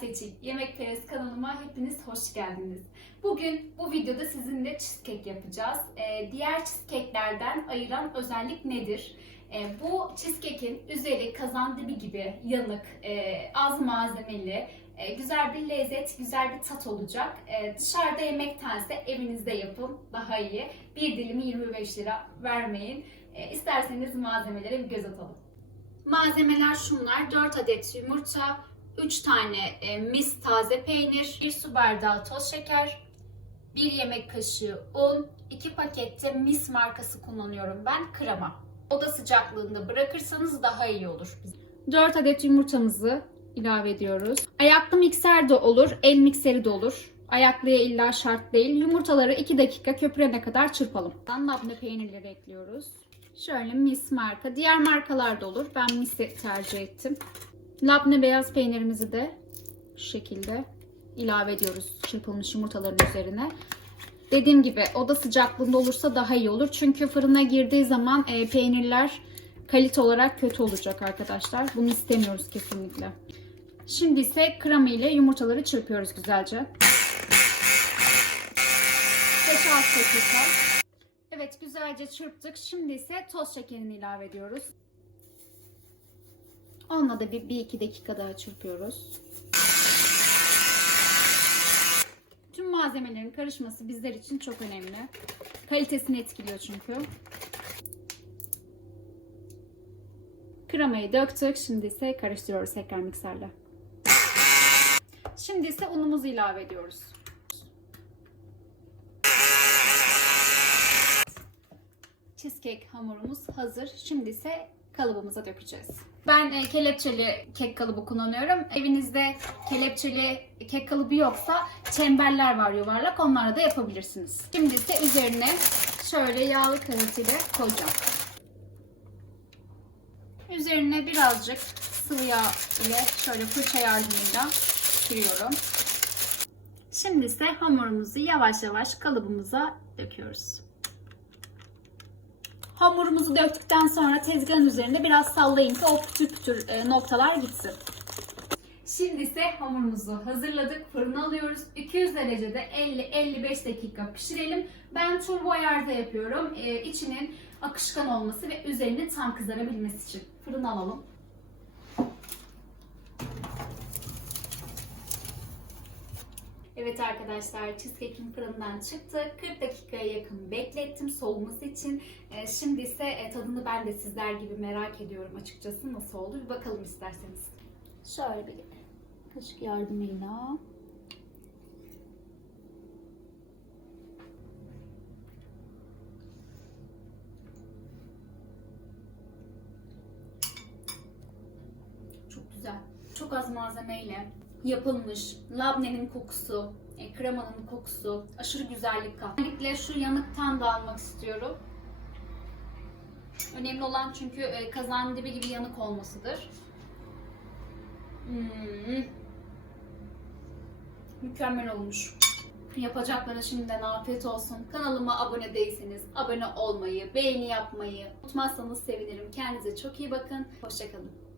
Seçil. Yemek Perest kanalıma hepiniz hoş geldiniz. Bugün bu videoda sizinle cheesecake yapacağız. Ee, diğer cheesecake'lerden ayıran özellik nedir? Ee, bu cheesecake'in üzeri kazan dibi gibi yanık, e, az malzemeli, e, güzel bir lezzet, güzel bir tat olacak. E, dışarıda yemektense evinizde yapın daha iyi. Bir dilimi 25 lira vermeyin. E, isterseniz malzemelere bir göz atalım. Malzemeler şunlar. 4 adet yumurta, 3 tane e, mis taze peynir, 1 su bardağı toz şeker, 1 yemek kaşığı un, 2 pakette mis markası kullanıyorum ben krema. Oda sıcaklığında bırakırsanız daha iyi olur. 4 adet yumurtamızı ilave ediyoruz. Ayaklı mikser de olur, el mikseri de olur. Ayaklıya illa şart değil. Yumurtaları 2 dakika köpürene kadar çırpalım. Labne peynirleri ekliyoruz. Şöyle mis marka. Diğer markalar da olur. Ben mis'i tercih ettim. Labne beyaz peynirimizi de şu şekilde ilave ediyoruz çırpılmış yumurtaların üzerine. Dediğim gibi oda sıcaklığında olursa daha iyi olur. Çünkü fırına girdiği zaman e, peynirler kalite olarak kötü olacak arkadaşlar. Bunu istemiyoruz kesinlikle. Şimdi ise krema ile yumurtaları çırpıyoruz güzelce. 5-6 dakika. Evet güzelce çırptık. Şimdi ise toz şekerini ilave ediyoruz. Onunla da bir, bir iki dakika daha çırpıyoruz. Tüm malzemelerin karışması bizler için çok önemli. Kalitesini etkiliyor çünkü. Kremayı döktük. Şimdi ise karıştırıyoruz tekrar mikserle. Şimdi ise unumuzu ilave ediyoruz. Cheesecake hamurumuz hazır. Şimdi ise kalıbımıza dökeceğiz. Ben e, kelepçeli kek kalıbı kullanıyorum. Evinizde kelepçeli kek kalıbı yoksa çemberler var yuvarlak. Onlarla da yapabilirsiniz. Şimdi ise üzerine şöyle yağlı kağıt ile koyacağım. Üzerine birazcık sıvı yağ ile şöyle fırça yardımıyla sürüyorum. Şimdi ise hamurumuzu yavaş yavaş kalıbımıza döküyoruz. Hamurumuzu döktükten sonra tezgahın üzerinde biraz sallayın ki o pütür pütür e, noktalar gitsin. Şimdi ise hamurumuzu hazırladık. Fırına alıyoruz. 200 derecede 50-55 dakika pişirelim. Ben turbo ayarda yapıyorum. Ee, içinin akışkan olması ve üzerinin tam kızarabilmesi için. Fırına alalım. Evet arkadaşlar cheesecake'im fırından çıktı. 40 dakikaya yakın beklettim soğuması için. Ee, şimdi ise e, tadını ben de sizler gibi merak ediyorum açıkçası nasıl oldu. Bir bakalım isterseniz. Şöyle bir kaşık yardımıyla Çok güzel. Çok az malzemeyle yapılmış. Labnenin kokusu, e, kremanın kokusu, aşırı güzellik kat. Özellikle şu yanıktan da almak istiyorum. Önemli olan çünkü e, kazan dibi gibi yanık olmasıdır. Hmm. Mükemmel olmuş. Yapacaklara şimdiden afiyet olsun. Kanalıma abone değilseniz abone olmayı, beğeni yapmayı unutmazsanız sevinirim. Kendinize çok iyi bakın. Hoşçakalın.